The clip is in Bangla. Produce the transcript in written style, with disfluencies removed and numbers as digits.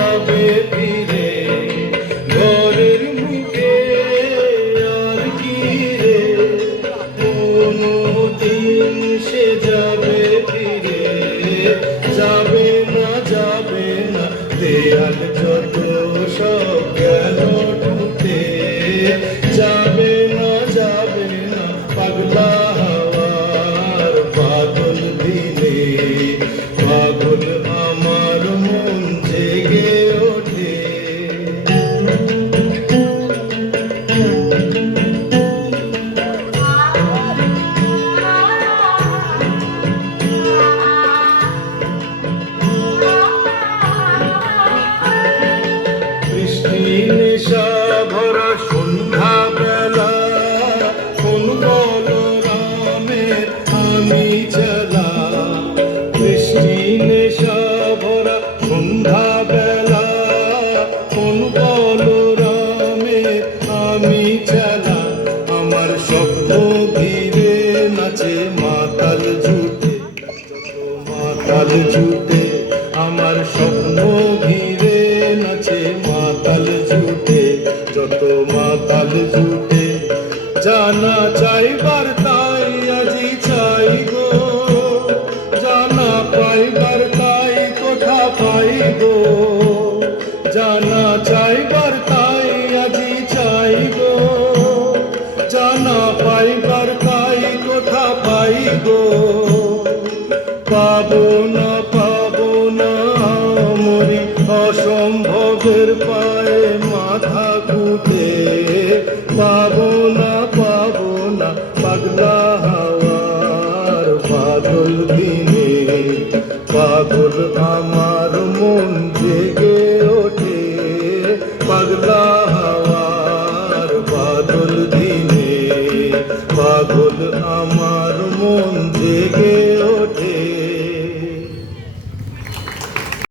যাবে ফিরে ঘরের মুখে আর কি রে কোনো দিন সে যাবে ফিরে যাবে না দেয়াল যত সব গেল টুটে যাবে না পাগলা হাওয়ার বাদল দিলে পাগল আমার মন জেগে ওঠে বৃষ্টি নেশা ভরা সন্ধ্যা বেলা কোন বলরামের আমি চালা বৃষ্টি নেশা ভরা সন্ধ্যা বেলা কোন বলরামের আমি চালা আমার স্বপ্ন ঘিরে নাচে মাতাল জুটে মাতাল জুটে আমার স্বপ্ন ঘিরে নাচে মাতাল জুটে যত মাতাল জুটে জানা চাইবার তাই আজি চাই গো জানা পাইবার তাই কোথা পাই গো জানা চাইবার তাই আজি চাই গো জানা পাইবার তাই কোথা পাই গো পাবো না মরি অসম্ভবের